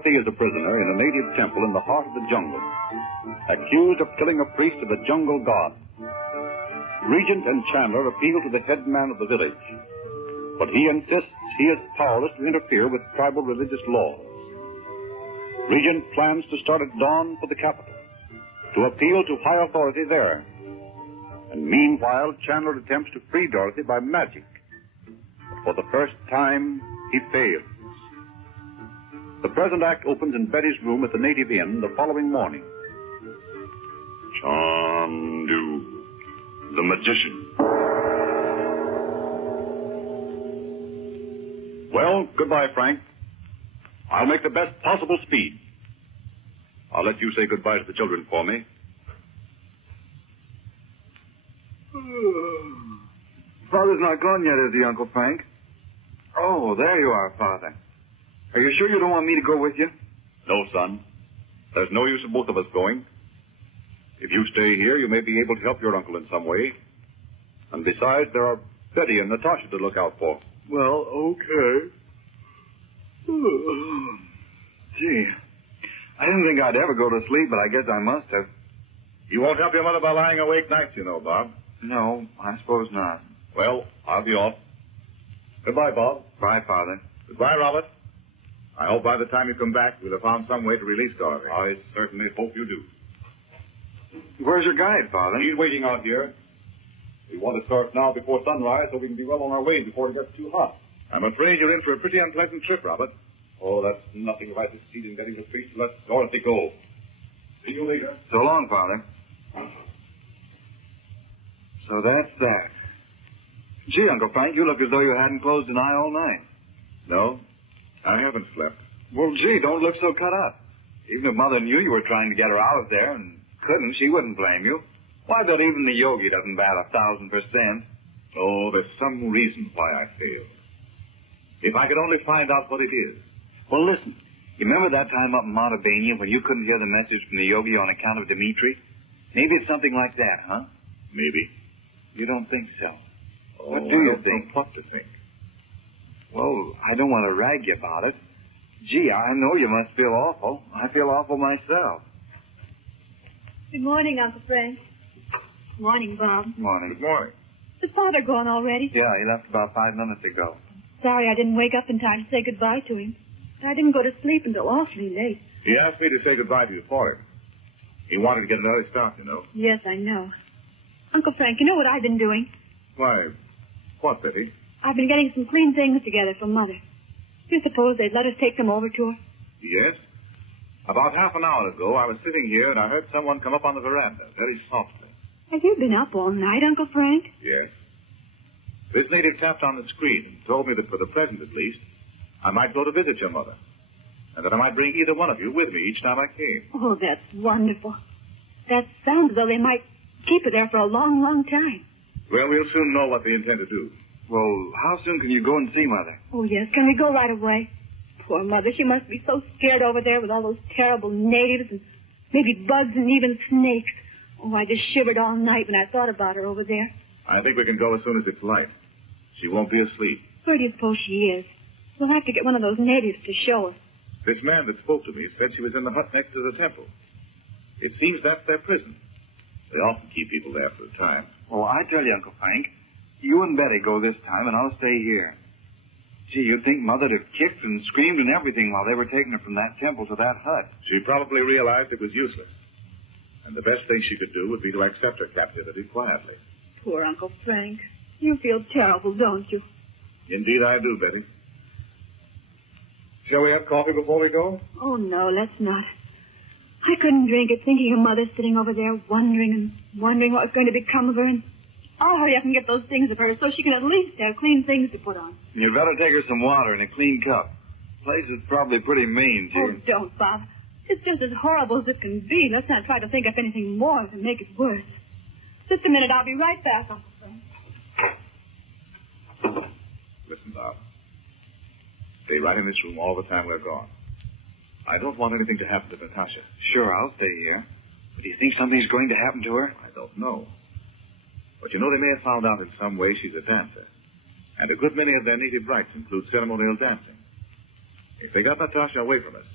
Dorothy is a prisoner in a native temple in the heart of the jungle, accused of killing a priest of the jungle god. Regent and Chandler appeal to the head man of the village, but he insists he is powerless to interfere with tribal religious laws. Regent plans to start at dawn for the capital, to appeal to high authority there. And meanwhile, Chandler attempts to free Dorothy by magic. But for the first time, he fails. The present act opens in Betty's room at the native inn the following morning. Chandu, the magician. Well, goodbye, Frank. I'll make the best possible speed. I'll let you say goodbye to the children for me. Father's not gone yet, is he, Uncle Frank? Oh, there you are, Father. Are you sure you don't want me to go with you? No, son. There's no use of both of us going. If you stay here, you may be able to help your uncle in some way. And besides, there are Betty and Natasha to look out for. Well, okay. Gee, I didn't think I'd ever go to sleep, but I guess I must have. You won't help your mother by lying awake nights, you know, Bob. No, I suppose not. Well, I'll be off. Goodbye, Bob. Bye, Father. Goodbye, Robert. I hope by the time you come back, we'll have found some way to release Dorothy. I certainly hope you do. Where's your guide, Father? He's waiting out here. We want to start now before sunrise so we can be well on our way before it gets too hot. I'm afraid you're in for a pretty unpleasant trip, Robert. Oh, that's nothing if I succeed in getting the priest to let Dorothy go. See you later. So long, Father. So that's that. Gee, Uncle Frank, you look as though you hadn't closed an eye all night. No, I haven't slept. Well, gee, don't look so cut up. Even if Mother knew you were trying to get her out of there and couldn't, she wouldn't blame you. Why, but even the yogi doesn't bat 1,000%. Oh, there's some reason why I failed. If I could only find out what it is. Well, listen. You remember that time up in Montevideo when you couldn't hear the message from the yogi on account of Dimitri? Maybe it's something like that, huh? Maybe. You don't think so? Oh, What do you I don't think? know what to think. Well, I don't want to rag you about it. Gee, I know you must feel awful. I feel awful myself. Good morning, Uncle Frank. Morning, Bob. Morning. Good morning. Is Father gone already? Yeah, he left about 5 minutes ago. Sorry I didn't wake up in time to say goodbye to him. I didn't go to sleep until awfully late. He asked me to say goodbye to you for him. He wanted to get an early start, you know. Yes, I know. Uncle Frank, you know what I've been doing? Why, what, Betty? I've been getting some clean things together for Mother. Do you suppose they'd let us take them over to her? Yes. About half an hour ago, I was sitting here and I heard someone come up on the veranda, very softly. Have you been up all night, Uncle Frank? Yes. This lady tapped on the screen and told me that for the present at least, I might go to visit your mother, and that I might bring either one of you with me each time I came. Oh, that's wonderful. That sounds as though they might keep her there for a long, long time. Well, we'll soon know what they intend to do. Well, how soon can you go and see Mother? Oh, yes. Can we go right away? Poor Mother. She must be so scared over there with all those terrible natives and maybe bugs and even snakes. Oh, I just shivered all night when I thought about her over there. I think we can go as soon as it's light. She won't be asleep. Where do you suppose she is? We'll have to get one of those natives to show us. This man that spoke to me said she was in the hut next to the temple. It seems that's their prison. They often keep people there for a time. Oh, I tell you, Uncle Frank, you and Betty go this time, and I'll stay here. Gee, you'd think Mother'd have kicked and screamed and everything while they were taking her from that temple to that hut. She probably realized it was useless. And the best thing she could do would be to accept her captivity quietly. Poor Uncle Frank. You feel terrible, don't you? Indeed I do, Betty. Shall we have coffee before we go? Oh, no, let's not. I couldn't drink it thinking of Mother sitting over there wondering and wondering what was going to become of her. And I'll hurry up and get those things of hers so she can at least have clean things to put on. You'd better take her some water in a clean cup. The place is probably pretty mean, Oh, Jim. don't, Bob. It's just as horrible as it can be. Let's not try to think of anything more to make it worse. Just a minute. I'll be right back, Uncle Frank. Listen, Bob. Stay right in this room all the time we're gone. I don't want anything to happen to Natasha. Sure, I'll stay here. But do you think something's going to happen to her? I don't know. But you know, they may have found out in some way she's a dancer. And a good many of their native rites include ceremonial dancing. If they got Natasha away from us,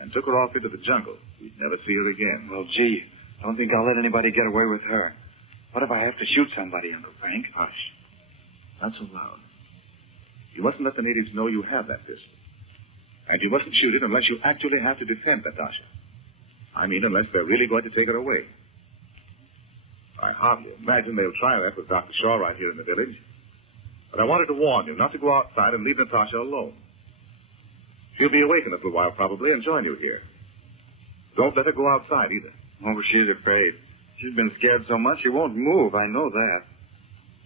and took her off into the jungle. We'd never see her again. Well, gee, don't think I'll let anybody get away with her. What if I have to shoot somebody, Uncle Frank? Hush. Not so loud. You mustn't let the natives know you have that pistol. And you mustn't shoot it unless you actually have to defend Natasha. I mean, unless they're really going to take her away. I hardly imagine they'll try that with Dr. Shaw right here in the village. But I wanted to warn you not to go outside and leave Natasha alone. She'll be awake in a little while, probably, and join you here. Don't let her go outside, either. Oh, she's afraid. She's been scared so much she won't move. I know that.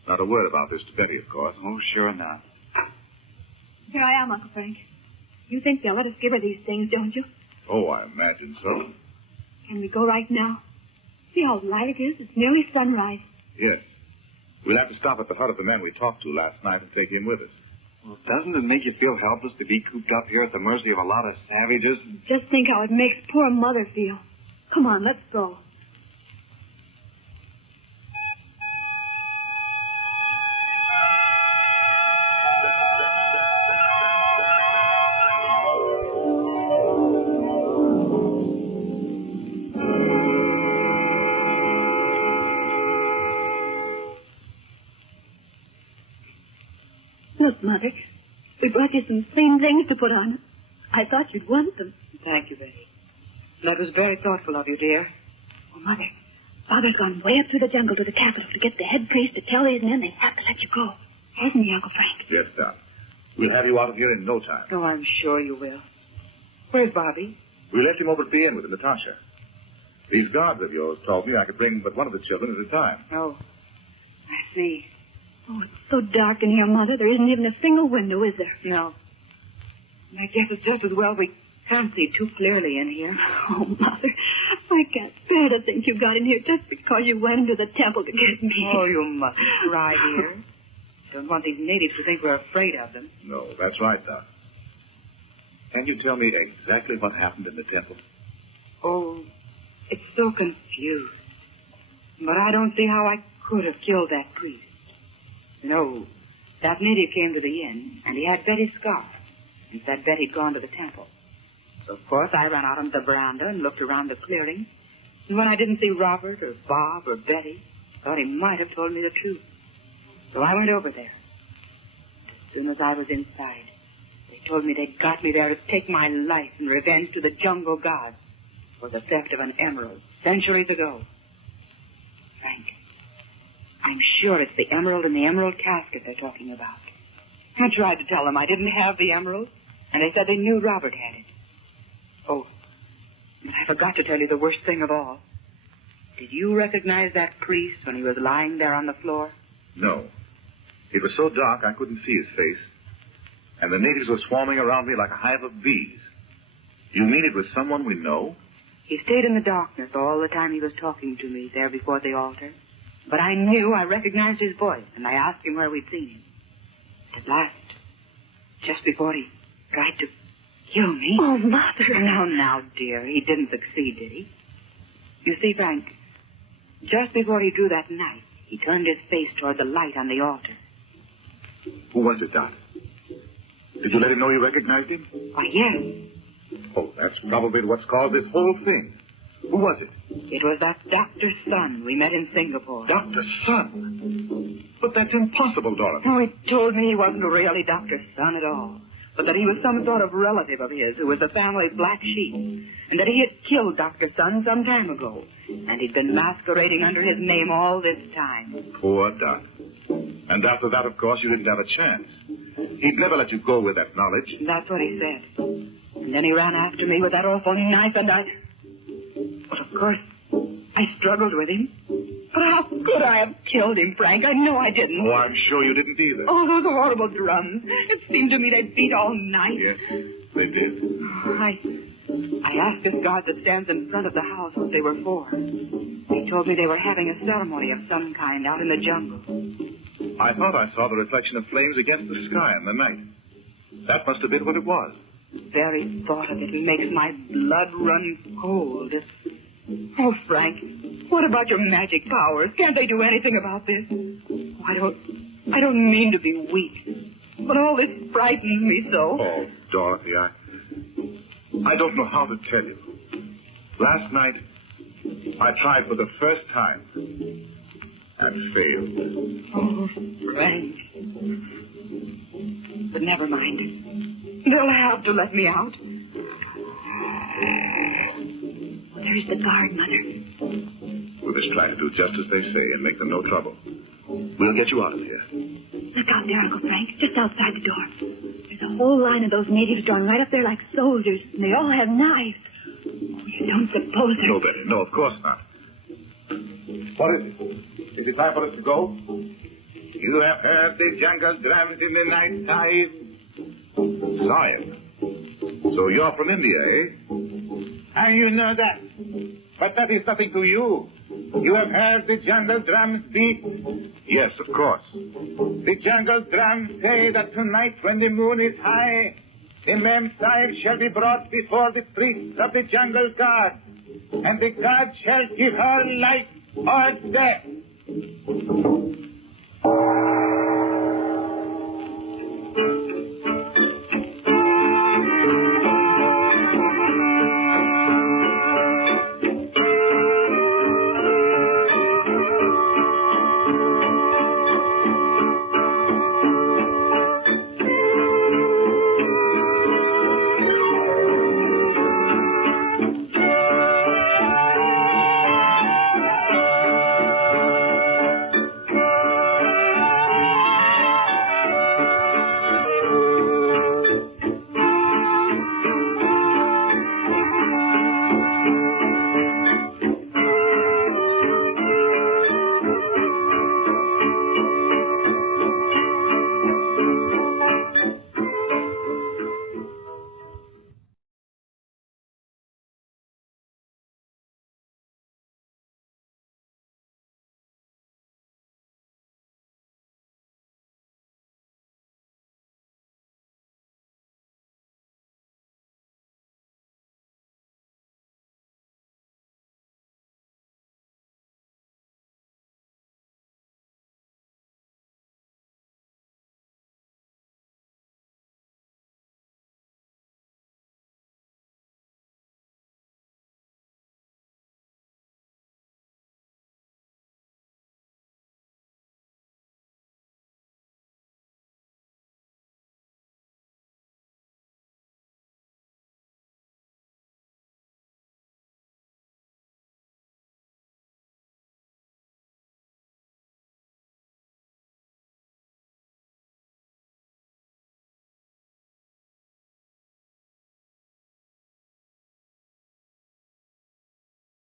Not a word about this to Betty, of course. Oh, sure not. Here I am, Uncle Frank. You think they'll let us give her these things, don't you? Oh, I imagine so. Can we go right now? See how light it is? It's nearly sunrise. Yes. We'll have to stop at the hut of the man we talked to last night and take him with us. Well, doesn't it make you feel helpless to be cooped up here at the mercy of a lot of savages? Just think how it makes poor Mother feel. Come on, let's go. Look, Mother, we brought you some clean things to put on. I thought you'd want them. Thank you, Betty. That was very thoughtful of you, dear. Oh, Mother, Father's gone way up through the jungle to the capital to get the head priest to tell these men they have to let you go. Hasn't he, Uncle Frank? Yes, Doc. We'll have you out of here in no time. Oh, I'm sure you will. Where's Bobby? We left him over at the inn with Natasha. These guards of yours told me I could bring but one of the children at a time. Oh, I see. Oh, it's so dark in here, Mother. There isn't even a single window, is there? No. I guess it's just as well we can't see too clearly in here. Oh, Mother, I can't bear to think you got in here just because you went into the temple to get me. Oh, you mustn't cry, dear. Don't want these natives to think we're afraid of them. No, that's right, Doc. Can you tell me exactly what happened in the temple? Oh, it's so confused. But I don't see how I could have killed that priest. No, that native came to the inn, and he had Betty's scarf, and said Betty'd gone to the temple. So, of course, I ran out onto the veranda and looked around the clearing. And when I didn't see Robert or Bob or Betty, thought he might have told me the truth. So I went over there. As soon as I was inside, they told me they'd got me there to take my life in revenge to the jungle gods for the theft of an emerald centuries ago. Frank, I'm sure it's the emerald in the emerald casket they're talking about. I tried to tell them I didn't have the emerald, and they said they knew Robert had it. Oh, but I forgot to tell you the worst thing of all. Did you recognize that priest when he was lying there on the floor? No. It was so dark I couldn't see his face, and the natives were swarming around me like a hive of bees. You mean it was someone we know? He stayed in the darkness all the time he was talking to me there before the altar. But I knew I recognized his voice, and I asked him where we'd seen him. At last, just before he tried to kill me... Oh, Mother. Now, dear, he didn't succeed, did he? You see, Frank, just before he drew that knife, he turned his face toward the light on the altar. Who was it, Doc? Did you let him know you recognized him? Why, yes. Oh, that's probably what's caused this whole thing. Who was it? It was that Dr. Sun we met in Singapore. Dr. Sun? But that's impossible, Dorothy. Oh, he told me he wasn't really Dr. Sun at all, but that he was some sort of relative of his who was the family's black sheep, and that he had killed Dr. Sun some time ago, and he'd been masquerading under his name all this time. Poor Doc. And after that, of course, you didn't have a chance. He'd never let you go with that knowledge. That's what he said. And then he ran after me with that awful knife, and I... But, of course, I struggled with him. But how could I have killed him, Frank? I know I didn't. Oh, I'm sure you didn't either. Oh, those horrible drums. It seemed to me they'd beat all night. Yes, they did. I asked this guard that stands in front of the house what they were for. He told me they were having a ceremony of some kind out in the jungle. I thought I saw the reflection of flames against the sky in the night. That must have been what it was. The very thought of it makes my blood run cold. Oh, Frank, what about your magic powers? Can't they do anything about this? Oh, I don't mean to be weak, but all this frightens me so. Oh, Dorothy, I don't know how to tell you. Last night, I tried for the first time and failed. Oh, Frank. But never mind. They'll have to let me out. There's the guard, Mother. We'll just try to do just as they say and make them no trouble. We'll get you out of here. Look out there, Uncle Frank, just outside the door. There's a whole line of those natives drawn right up there like soldiers, and they all have knives. Oh, you don't suppose they're... No, Betty. No, of course not. What is it? Is it time for us to go? You have heard the jungle drums in the night time. Zion. So you're from India, eh? And you know that. But that is nothing to you. You have heard the jungle drums beat. Yes, of course. The jungle drums say that tonight when the moon is high, the Mem Sahib shall be brought before the priests of the jungle god. And the god shall give her life or death.